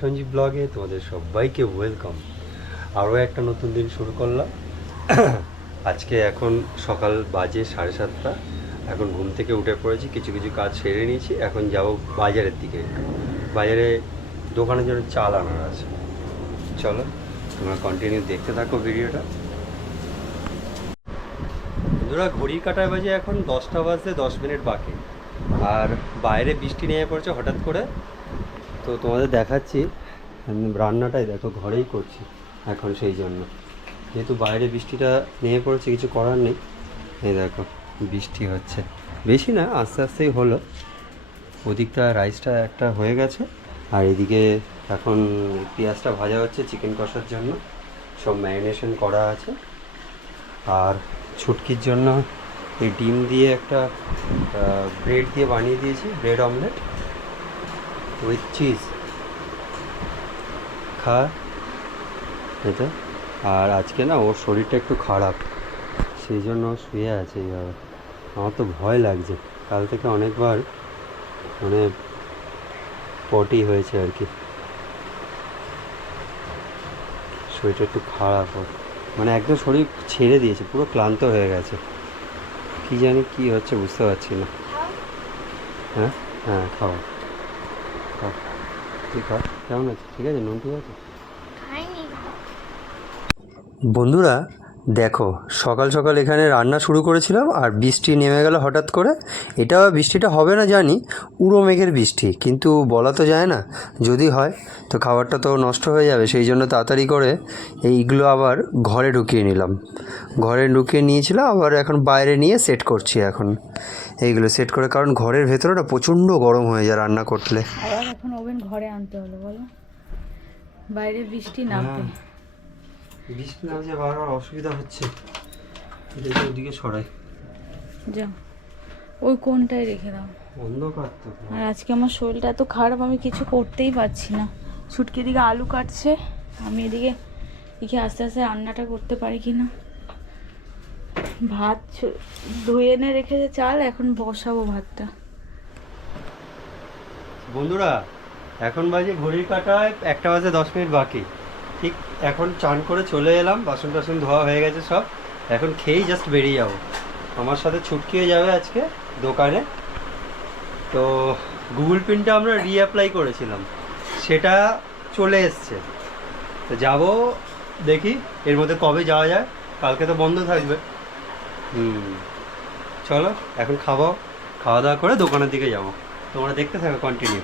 সঞ্জীব ব্লগে তোমাদের সবাইকে ওয়েলকাম। আরও একটা নতুন দিন শুরু করলাম। আজকে এখন সকাল বাজে সাড়ে সাতটা। এখন ঘুম থেকে উঠে পড়েছি, কিছু কিছু কাজ সেরে নিয়েছি। এখন যাব বাজারের দিকে। বাজারে দোকানের জন্য চাল আনার আছে। চলো, তোমরা কন্টিনিউ দেখতে থাকো ভিডিওটা। বন্ধুরা, ঘড়ির কাটায় বাজে এখন দশটা বাজতে দশ মিনিট বাকি। আর বাইরে বৃষ্টি নেমে পড়েছে হঠাৎ করে। তো তোমাদের দেখাচ্ছি রান্নাটাই দেখো, ঘরেই করছি এখন সেই জন্য। যেহেতু বাইরে বৃষ্টিটা নেমে পড়েছে, কিছু করার নেই। এই দেখো, বৃষ্টি হচ্ছে। বেশি না, আস্তে আস্তেই হলো। ওদিকটা রাইসটা একটা হয়ে গেছে, আর এদিকে এখন পেঁয়াজটা ভাজা হচ্ছে চিকেন কষার জন্য। সব ম্যারিনেশন করা আছে। আর ছুটকির জন্য এই ডিম দিয়ে একটা ব্রেড দিয়ে বানিয়ে দিয়েছি, ব্রেড অমলেট। উইথ চিজ খা, এটা। আর আজকে না, ওর শরীরটা একটু খারাপ। সেই জন্য শুয়ে আছে এইভাবে। আমার তো ভয় লাগছে। কাল থেকে অনেকবার মানে পটি হয়েছে আর কি। শরীরটা একটু খারাপ ওর। মানে একদম শরীর ছেড়ে দিয়েছে, পুরো ক্লান্ত হয়ে গেছে। কি জানি কি হচ্ছে, বুঝতে পারছি না। হ্যাঁ? হ্যাঁ খাও। খাও। তুই খা কেমন আছে ঠিক আছে নুন ঠিক আছে বন্ধুরা দেখো সকাল সকাল এখানে রান্না শুরু করেছিলাম আর বৃষ্টি নেমে গেল হঠাৎ করে। এটা বৃষ্টিটা হবে না জানি উড়ো মেঘের বৃষ্টি কিন্তু বলা তো যায় না যদি হয় তো খাবারটা তো নষ্ট হয়ে যাবে সেই জন্য তাড়াতাড়ি করে এইগুলো আবার ঘরে ঢুকিয়ে নিলাম। ঘরে ঢুকিয়ে নিয়েছিলাম আবার এখন বাইরে নিয়ে সেট করছি এখন। এইগুলো সেট করে কারণ ঘরের ভেতরে না প্রচণ্ড গরম হয়ে যায় রান্না করলে। এখন ওভেন ঘরে আনতে হলো বলো। বাইরে বৃষ্টি নামবে। বৃষ্টি নামছে বারবার অসুবিধা হচ্ছে দেখি ওদিকে সরাই। যাও। ওই কোনটায় রেখে দাও। অন্ধকার তো। আর আজকে আমার শরীরটা এত খারাপ আমি কিছু করতেই পারছি না। ছুটকি দিকে আলু কাটছে আমি এদিকে দেখি আস্তে আস্তে রান্নাটা করতে পারি কি না ভাত ধুয়ে এনে রেখেছে চাল এখন বসাবো ভাতটা। বন্ধুরা এখন বাজে ঘড়ির কাটায় একটা বাজে দশ মিনিট বাকি। ঠিক এখন চান করে চলে এলাম, বাসন টাসন ধোয়া হয়ে গেছে সব। এখন খেয়েই জাস্ট বেরিয়ে যাব। আমার সাথে ছুটকি হয়ে যাবে আজকে দোকানে। তো গুগল পিনটা আমরা রিঅ্যাপ্লাই করেছিলাম। সেটা চলে এসছে। তো যাব দেখি এর মধ্যে কবে যাওয়া যায়। কালকে তো বন্ধ থাকবে। হুম। চলো, এখন খাব। খাওয়া দাওয়া করে দোকানের দিকে যাব। তোমরা দেখতে থাকো কন্টিনিউ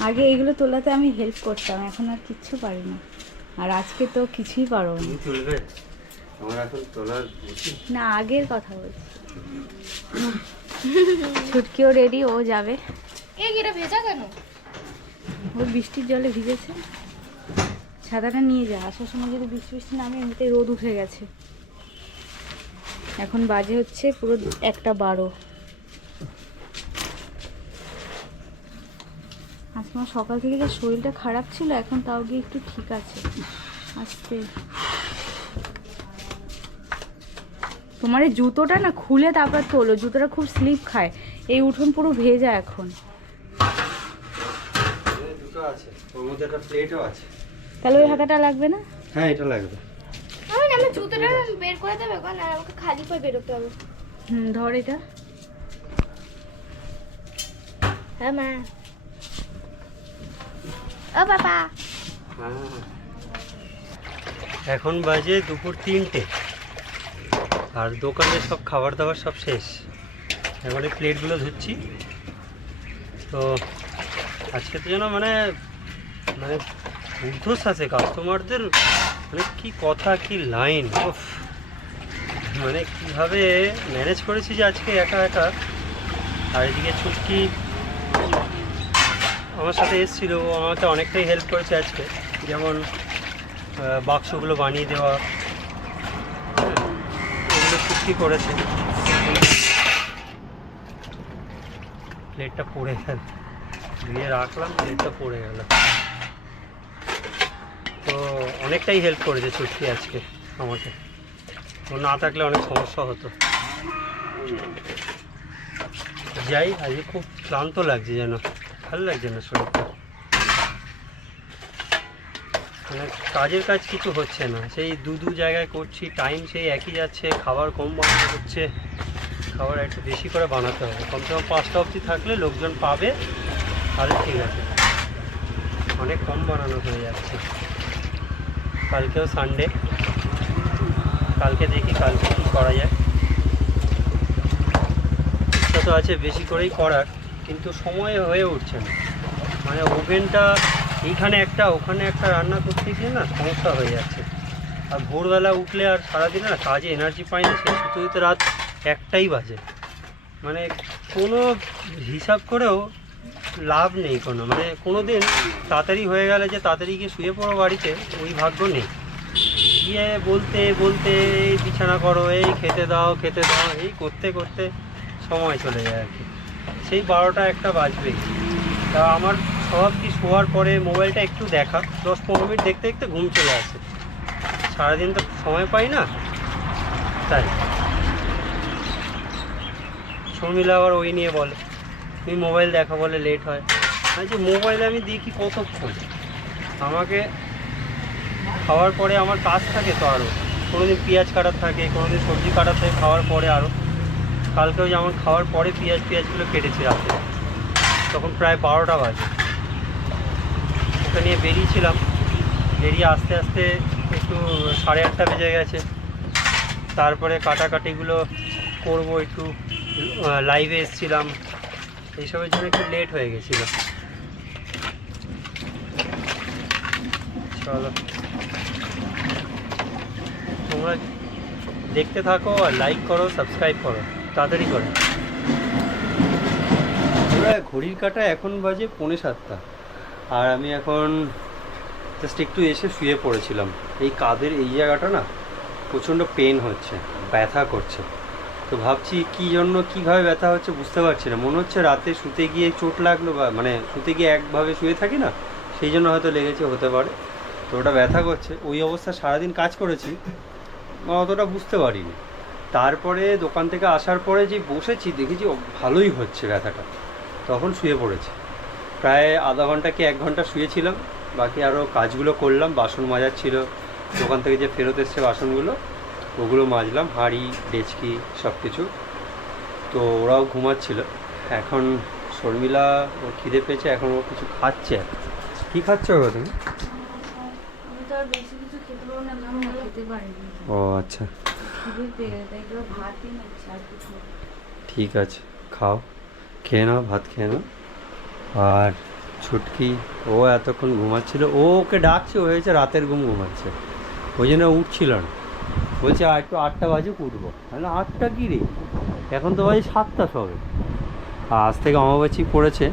আগে এইগুলো তোলাতে আমি হেল্প করতাম এখন আর কিচ্ছু পারি না। আর আজকে তো কিছুই পারো না। তুমি চলবে আমার এখন তোলার উচিত না আগের কথা বলছি। ছুটকিও রেডি ও যাবে। এই এটা ভেজা কেন? ও বৃষ্টির জলে ভিজেছে। ছাতাটা নিয়ে যা আসার সময় যদি বৃষ্টি বৃষ্টি নামে এমনিতেই রোদ উঠে গেছে। এখন বাজে হচ্ছে পুরো একটা বারো। আজকে আমার সকাল থেকে যে শরীরটা খারাপ ছিল এখন তাও গিয়ে একটু ঠিক আছে। আস্তে। তোমার এই জুতোটা না খুলে তারপর তোলো জুতোটা খুব স্লিপ খায়। এই উঠোন পুরো ভেজা এখন। এখানে দুটো আছে ওর মধ্যে একটা প্লেটও আছে। তাহলে ওই হাতাটা লাগবে না? হ্যাঁ এটা লাগবে। আমি আমার জুতোটা বের করে দেবে কারণ আমাকে খালি পায়ে বেরোতে হবে। হুম ধর এটা। হ্যাঁ মা। ও বাবা। হ্যাঁ। এখন বাজে দুপুর তিনটে। আর দোকানে সব খাবার দাবার সব শেষ। এখন এই প্লেটগুলো ধুচ্ছি। তো আজকে তো যেন মানে মানে ঊর্ধ্বশ্বাসে কাস্টমারদের মানে কি কথা, কি লাইন মানে কীভাবে ম্যানেজ করেছি যে আজকে একা একা। আর এদিকে ছুটকি আমার সাথে এসেছিল আমাকে অনেকটাই হেল্প করেছে আজকে। যেমন বাক্সগুলো বানিয়ে দেওয়া, এগুলো চুক্তি করেছে। প্লেটটা পড়ে গেল। ধুয়ে রাখলাম প্লেটটা পড়ে গেল। তো অনেকটাই হেল্প করেছে চুটকি আজকে আমাকে। ও না থাকলে অনেক সমস্যা হতো। যাই আজকে খুব ক্লান্ত লাগছে যেন। ভালো লাগছে না শরীরটা। মানে কাজের কাজ কিছু হচ্ছে না। সেই দু দু জায়গায় করছি টাইম সেই একই যাচ্ছে, খাবার কম বানানো হচ্ছে। খাবার একটু বেশি করে বানাতে হবে। কমসে কম পাঁচটা অবধি থাকলে লোকজন পাবে, তাহলে ঠিক আছে। অনেক কম বানানো হয়ে যাচ্ছে। কালকেও সানডে কালকে দেখি কালকে কী করা যায়। ইচ্ছা তো আছে বেশি করেই করার। কিন্তু সময় হয়ে উঠছে না। মানে ওভেনটা এইখানে একটা, ওখানে একটা রান্না করতে গিয়ে না সমস্যা হয়ে যাচ্ছে। আর ভোরবেলা উঠলে আর সারাদিনে না কাজে এনার্জি পাই না, সেই শুতে রাত একটাই বাজে। মানে কোনো হিসাব করেও লাভ নেই কোনো। মানে কোনো দিন তাড়াতাড়ি হয়ে গেলে যে তাড়াতাড়ি গিয়ে শুয়ে পড়ো বাড়িতে, ওই ভাগ্য নেই। গিয়ে বলতে বলতে এই বিছানা করো, এই খেতে দাও খেতে দাও, এই করতে করতে সময় চলে যায় আর কি। সেই বারোটা একটা বাজবেই তা আমার স্বভাব কি শোয়ার পরে মোবাইলটা একটু দেখা। দশ পনেরো মিনিট দেখতে দেখতে ঘুম চলে আসে। সারাদিন তো সময় পাই না। তাই। শর্মিলা আবার ওই নিয়ে বলে, তুমি মোবাইল দেখা বলে লেট হয়। আমি যে মোবাইলে আমি দেখি কতক্ষণ? আমাকে খাওয়ার পরে আমার কাজ থাকে তো আরও কোনোদিন পেঁয়াজ কাটার থাকে, কোনোদিন সবজি কাটার থাকে, খাওয়ার পরে আরও কালকেও যেমন খাওয়ার পরে পেঁয়াজ পেঁয়াজগুলো কেটেছি রাতে, তখন প্রায় বারোটা বাজে। ওকে নিয়ে বেরিয়েছিলাম, বেরিয়ে আস্তে আস্তে একটু সাড়ে আটটা বেজে গেছে। তারপরে কাটাকাটিগুলো করব একটু লাইভে এসছিলাম। এইসবের জন্য একটু লেট হয়ে গেছিল। চলো। তোমরা দেখতে থাকো আর লাইক করো সাবস্ক্রাইব করো। তাড়াতাড়ি করে। ঘড়ির কাটা এখন বাজে পৌনে সাতটা। আর আমি এখন জাস্ট একটু এসে শুয়ে পড়েছিলাম। এই কাঁধের এই জায়গাটা না প্রচণ্ড পেন হচ্ছে, ব্যথা করছে। তো ভাবছি কী জন্য, কীভাবে ব্যথা হচ্ছে বুঝতে পারছি না। মনে হচ্ছে রাতে শুতে গিয়ে চোট লাগল বা মানে শুতে গিয়ে একভাবে শুয়ে থাকি না, সেই জন্য হয়তো লেগেছে, হতে পারে। তো ওটা ব্যথা করছে। ওই অবস্থা সারাদিন কাজ করেছি, অতটা বুঝতে পারিনি। তারপরে দোকান থেকে আসার পরে যে বসেছি দেখেছি ভালোই হচ্ছে ব্যথাটা। তখন শুয়ে পড়েছি। প্রায় আধা ঘণ্টা কি এক ঘণ্টা শুয়েছিলাম। বাকি আরও কাজগুলো করলাম বাসন মাজার ছিল দোকান থেকে যে ফেরত এসছে বাসনগুলো ওগুলো মাজলাম হাঁড়ি ডেচকি সব কিছু তো ওরাও ঘুমাচ্ছিল। এখন শর্মিলা ও খিদে পেয়েছে এখন ও কিছু খাচ্ছে কী খাচ্ছ গো তুমি? ও আচ্ছা। ঠিক আছে, খাও। খেয়ে নাও, ভাত খেয়ে নাও। আর ছুটকি, ও এতক্ষণ ঘুমাচ্ছিল, ও ওকে ডাকছে হয়েছে রাতের ঘুম ঘুমাচ্ছে। ওই জন্য উঠছিল না। বলছে, আর একটু আটটা বাজে উঠবো। না আটটা কী রে? এখন তো বাজে সাতটা সবে। আজ থেকে অমাবাসী পড়েছে,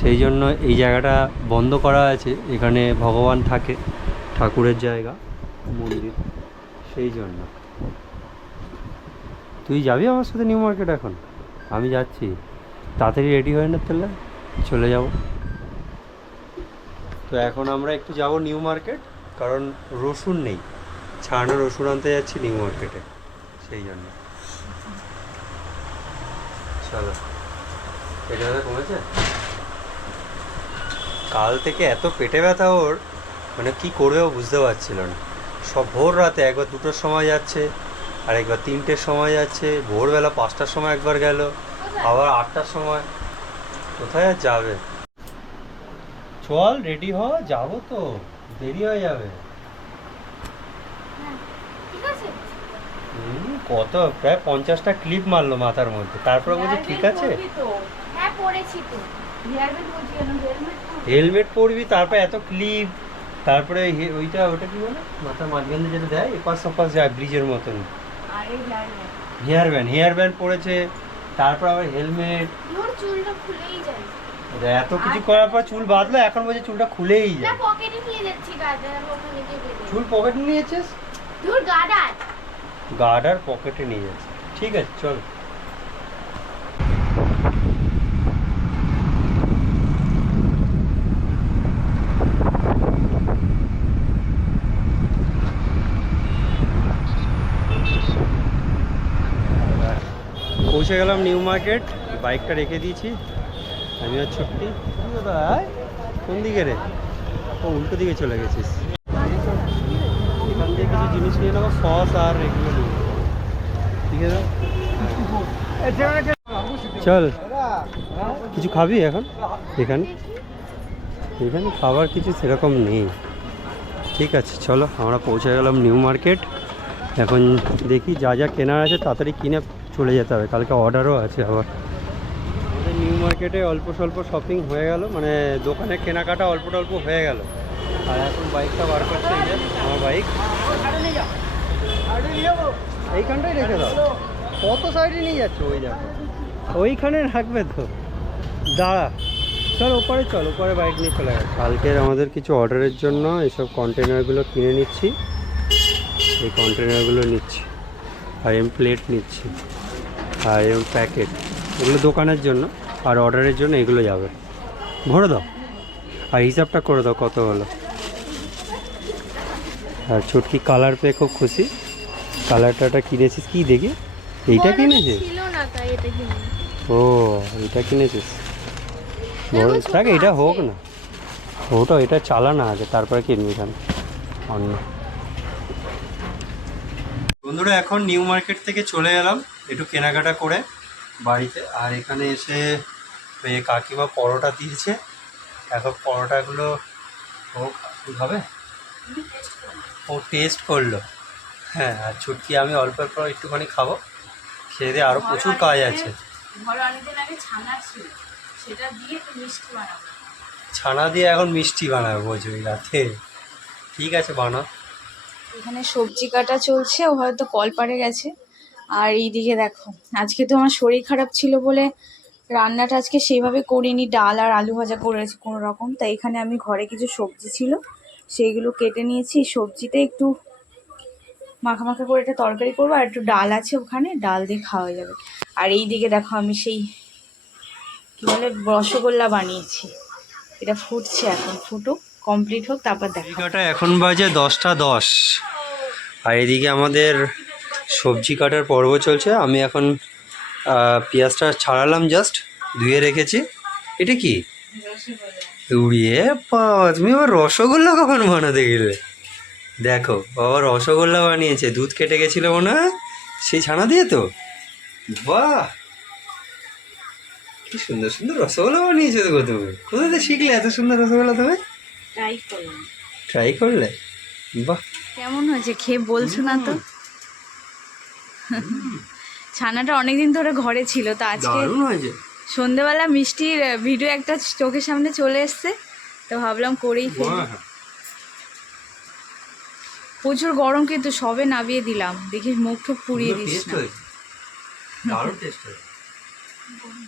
সেই জন্য এই জায়গাটা বন্ধ করা আছে। এখানে ভগবান থাকে, ঠাকুরের জায়গা, মন্দির, সেই জন্য। তুই যাবি আমার সাথে নিউ মার্কেট এখন? আমি যাচ্ছি। তাড়াতাড়ি রেডি হয়ে না তাহলে, চলে যাব। তো এখন আমরা একটু যাব নিউ মার্কেট, কারণ রসুন নেই। ছাড়ানো রসুন আনতে যাচ্ছি নিউ মার্কেটে, সেই জন্য। চলো, পেটে ব্যথা কমেছে? কাল থেকে এত পেটে ব্যথা ওর মানে কি করবে ও বুঝতে পারছিল না। সব ভোর রাতে একবার দুটোর সময় যাচ্ছে। আর একবার তিনটের সময় যাচ্ছে ভোরবেলা পাঁচটার সময় একবার গেল আবার আটটার সময়। কোথায় আর যাবে? চল রেডি হ যাব তো দেরি হয়ে যাবে। হুম, কত প্রায় পঞ্চাশটা ক্লিপ মারলো মাথার মধ্যে। তারপরে বলছে ঠিক আছে। হ্যাঁ হেলমেট হেলমেট পরবি। তারপর এত ক্লিপ তারপরে ওইটা ওটা কি বলে? মাথার মাঝখান দিয়ে যেটা দেয় এপাশ ওপাশ যায় ব্রিজের মতন। হেয়ার ব্যান্ড হেয়ার ব্যান্ড পরেছে তারপর আবার হেলমেট। ওর চুলটা খুলেই যায়। এত কিছু করার পর চুল বাঁধলো এখন বলছে চুলটা খুলেই যায়। না পকেটে নিয়ে যাচ্ছি গার্ডার আমি ওখানে গিয়ে বেঁধে চুল পকেটে নিয়েছিস দূর গার্ডার গার্ডার পকেটে নিয়ে যাচ্ছে। ঠিক আছে চল। পৌঁছে গেলাম নিউ মার্কেট, বাইকটা রেখে দিয়েছি। আমি আর ছুটি। কোথায় কোন দিকে রে? ও, উল্টো দিকে চলে গেছিস। এখান থেকে কিছু জিনিস নিয়ে নেব সস আর এগুলো ঠিক আছে? চল। কিছু খাবি এখন? এখানে? এখানে খাবার কিছু সেরকম নেই। ঠিক আছে, চলো, আমরা পৌঁছে গেলাম নিউ মার্কেট। এখন দেখি যা যা কেনার আছে, তাড়াতাড়ি কিনে চলে যেতে হবে। কালকে অর্ডারও আছে আবার। নিউ মার্কেটে অল্প স্বল্প শপিং হয়ে গেল। মানে দোকানে কেনাকাটা অল্প টল্প হয়ে গেল। আর এখন বাইকটা বার করছে আমার বাইক এইখানটাই রেখে দাও। কত সাইডে নিয়ে যাচ্ছে ওই দেখো। ওইখানে রাখবে তো। দাঁড়া। চল ওপরে চল ওপরে বাইক নিয়ে চলে গেছে কালকের আমাদের কিছু অর্ডারের জন্য এসব কন্টেনারগুলো কিনে নিচ্ছি। এই কন্টেনারগুলো নিচ্ছি। আর এম প্লেট নিচ্ছি। আর এম প্যাকেট এগুলো দোকানের জন্য আর অর্ডারের জন্য এগুলো যাবে। ভরে দাও। আর হিসাবটা করে দাও কত হলো। আর ছুটকি কালার পেয়ে খুব খুশি। কালারটা কিনেছিস কি দেখি? এইটা কিনেছিস? ছিল না তাই এটা কিনে ও এটা কিনেছিস? থাক এটা হোক না। ওটা এটা চালা না আগে তারপরে কিনবি কেন অন্য। বন্ধুরা এখন নিউ মার্কেট থেকে চলে এলাম। একটু কেনাকাটা করে বাড়িতে। আর এখানে এসে ওই কাকিমা পরোটা দিয়েছে। এখন পরোটাগুলো ও কি হবে ও টেস্ট করল। হ্যাঁ আর ছুটকি আমি অল্প অল্প একটুখানি খাব। খেয়ে দিয়ে আরও প্রচুর কাজ আছে। দিয়ে ছানা দিয়ে এখন মিষ্টি বানাবো বোঝো রাতে। ঠিক আছে বানাও। এখানে সবজি কাটা চলছে ও হয়তো কল পাড়ে গেছে। আর এইদিকে দেখো, আজকে তো আমার শরীর খারাপ ছিল বলে রান্নাটা আজকে সেইভাবে করিনি, ডাল আর আলু ভাজা করেছি কোনো রকম। তাই এখানে আমি ঘরে কিছু সবজি ছিল, সেইগুলো কেটে নিয়েছি। সবজিতে একটু মাখা মাখা করে একটা তরকারি করব আর একটু ডাল আছে ওখানে, ডাল দিয়ে খাওয়া যাবে। আর এই দিকে দেখো আমি সেই কী বলে রসগোল্লা বানিয়েছি। এটা ফুটছে এখন, ফুটুক কমপ্লিট হোক, তারপর দেখা এখন বাজে দশটা দশ। আর এদিকে আমাদের সবজি কাটার পর্ব চলছে। আমি এখন পেঁয়াজটা ছাড়ালাম জাস্ট ধুয়ে রেখেছি। এটা কি? উড়িয়ে বাবা তুমি আবার রসগোল্লা কখন বানাতে গেলে? দেখো বাবা রসগোল্লা বানিয়েছে দুধ কেটে গেছিল মনে হয় সেই ছানা দিয়ে তো? বাহ! কি সুন্দর সুন্দর রসগোল্লা বানিয়েছে তো তুমি। কোথা থেকে শিখলে এত সুন্দর রসগোল্লা তুমি? ট্রাই করলাম। ট্রাই করলে? বাহ! কেমন হয়েছে? খেয়ে বলছো না তো? ছানাটা অনেকদিন ধরে ঘরে ছিল তো আজকে সন্ধ্যেবেলা সন্ধেবেলা মিষ্টির ভিডিও একটা চোখের সামনে চলে এসছে তো ভাবলাম করেই ফেলি। প্রচুর গরম কিন্তু সবে নাবিয়ে দিলাম দেখি মুখ ঠুক পুড়িয়ে দিস না। দারুণ টেস্ট